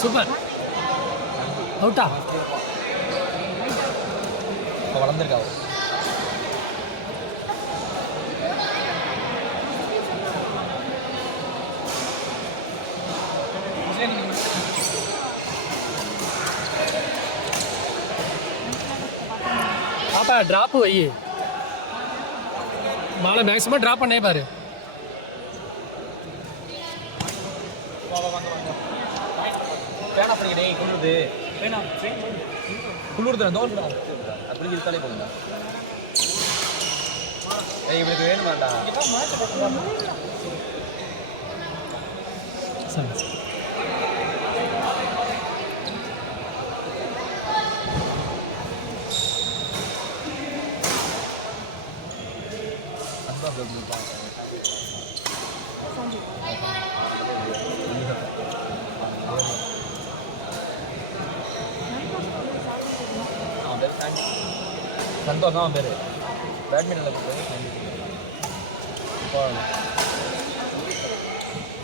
Super அவுட்டா வளர்ந்துருக்கா பாப்பா drop வை மாலை மேக்ஸிமம் ட்ராப் பண்ணே பாரு குளிர்து அப்படி இருக்காலே போகுங்க இவனுக்கு வேணும் வேண்டாம் சரி சந்தோஷம் அவன் பேர் பேட்மிண்டனில் போய்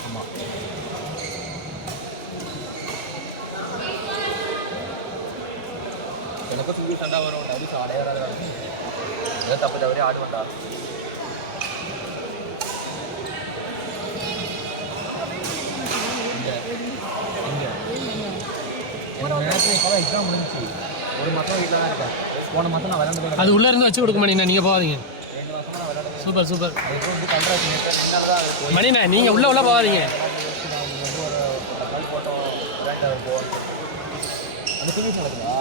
ஆமாம் எனக்கும் சுற்றி சண்டை வரும் அது சாடையாக வராது ஏதோ தப்பு தவறி ஆடுவேன்டா எக்ஸாம் முடிஞ்சிச்சு ஒரு மாதம் வீட்டில் தான் இருக்கேன் போன மாதம் நான் விளையாண்டு அது உள்ளே இருந்து வச்சு கொடுக்க மாட்டீங்கண்ணா நீங்கள் போகாதீங்க சூப்பர் சூப்பர் மணிண்ணா நீங்கள் உள்ளே போகாதீங்க அந்த ஃபினிஷ் நடக்குதா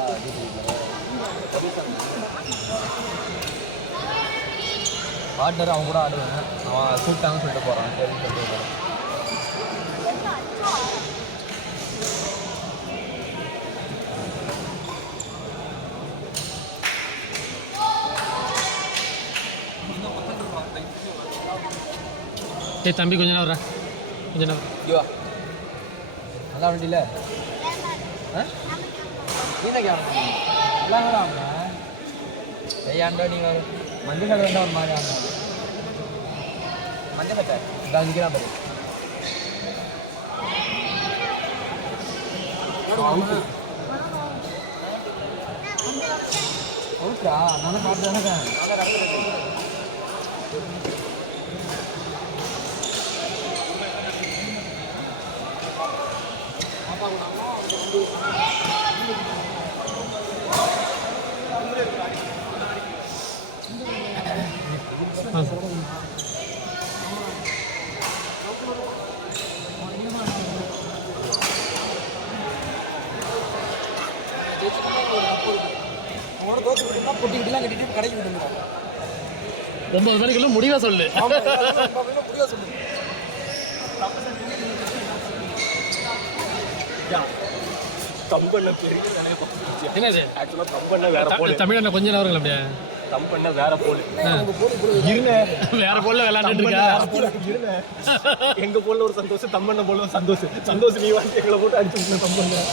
பார்ட்னர் அவன் கூட ஆடுவேன் அவன் கூப்பிட்டாங்கன்னு சொல்லிட்டு போகிறான் சரின்னு சொல்லிட்டு போகிறான் ஏய் தம்பி கொஞ்ச நேரம் கொஞ்ச நேரம் ஐயோ நல்லா வண்டியில் நல்லா செய்யாண்டோ நீ வரும் மஞ்சள் கடை வேண்டாம் ஒரு மாதிரி ஆகணும் மஞ்சள் கட்டை இதான் நிற்கிறான் பாரு ஓகா நானும் பார்த்து தானே பொட்டிக்கிட்டுலாம் கட்டிட்டு கடைக்கு விட்டுருந்தா 9 மணிக்குள்ள முடிவா சொல்லு முடிவா சொல்லு தம்பண்ண பெரிய என்னது ஆக்சுவலாக தம்பண்ண வேற போல தமிழ் கொஞ்ச நேரம் அப்படியே தம்பண்ண வேற போல வேற போல விளையாண்டுட்டு இருக்கா எங்க போல ஒரு சந்தோஷம் தம்பண்ண போல ஒரு சந்தோஷம் நீ வந்து எங்களை போட்டு அடிச்சு தம்பண்ண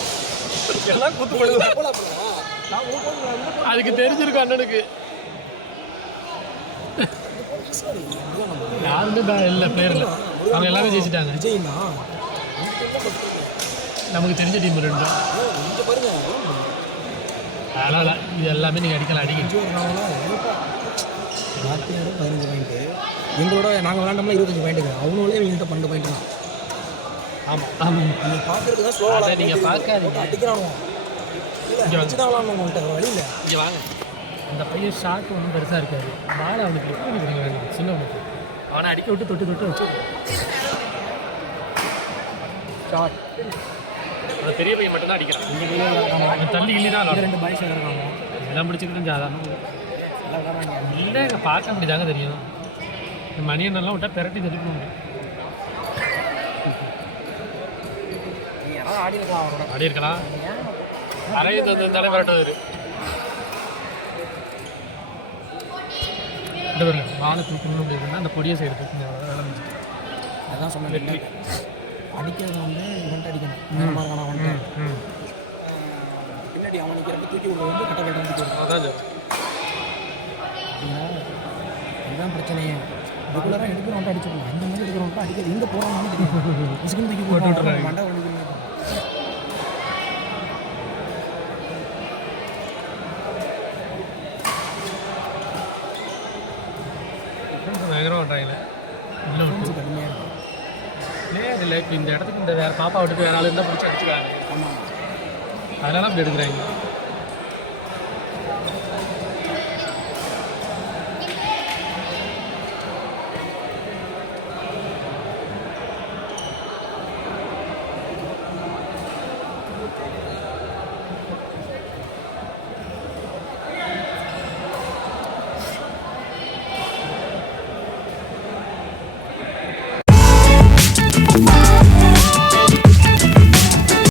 எல்லாம் கூத்து போடுது அதுக்கு தெரிஞ்சிருக்கும் அண்ணனுக்கு யாருமே இல்லை பிளேயர்ல அவங்க எல்லாமே ஜெயிச்சிட்டாங்க விஜய்னா நமக்கு தெரிஞ்ச டீம் ரெண்டும் அதனால் இது எல்லாமே நீங்கள் அடிக்கலாம் அடிக்க 15 பாயிண்ட்டு எங்களோட நாங்கள் விளாண்டோம்னா 25 பாயிண்ட்டுங்க அவங்களே எங்கள்கிட்ட 12 பாயிண்ட் தான் ஆமாம் ஆமாம் நீங்கள் பார்க்குறதுக்கு தான் ஸ்லோவாக அதை நீங்கள் பார்க்காதீங்க அடிக்கிறானோ இல்லை வச்சு தான் விளாட்ணும் உங்கள்கிட்ட வழி இல்லை இங்கே வாங்க அந்த பையன் ஷாட் ஒன்றும் பெருசாக இருக்காது பாலை அவனுக்கு எப்படி கொடுங்க வேணும் சின்னவனுக்கு அவனை அடிக்க விட்டு தொட்டு வச்சு ஷாட் அந்த பெரிய பையன் மட்டும்தான் அடிக்கிறான் தள்ளி இல்லி தான் 2 பாய்ஸ் இருக்காங்க எல்லாம் பிடிச்சிக்கிட்டு சாதாரணம் இல்லை இங்கே பார்க்க முடியாதாங்க தெரியும் இந்த மணியனெல்லாம் விட்டால் பெரட்டி தெரிவிக்க முடியும் ஆடி இருக்கலாம் அரை தடவை விரட்டுவார் இந்த ஒரு வாழை தூக்கணும் அப்படின்னா அந்த பொடியை சைடு தூக்கணும் அதான் சொன்னேன் வெற்றி அடிக்கிறது வந்து இவன்ட்டு அடிக்கணும் பின்னாடி அவன் நிற்கிறப்ப தூக்கி விடுறது வந்து கட்ட கட்ட தூக்கி விடுறது அதான் அப்படின்னா இதுதான் பிரச்சனையே ரெகுலராக எடுக்கிறவன்ட்டு அடிச்சுக்கணும். அந்த மாதிரி எடுக்கிறவன்ட்டு அடிக்கிறது எங்கே போகிறாங்கன்னு தெரியும். முஸ்கின் தூக்கி போட்டு விட்றாங்க. மண்டை வலிக்குது. பயங்கரமாக பண்ணுறாங்களே இல்லை கொஞ்சம் கடுமையாக இருக்கும். பிளேயர் இல்லை இப்போ இந்த இடத்துக்கு இந்த வேறு பாப்பா விட்டுட்டு வேற ஆள் இருந்தால் பிடிச்சி அடிச்சுக்காங்க ஆமாம். அதனால அப்படி எடுக்கிறாங்க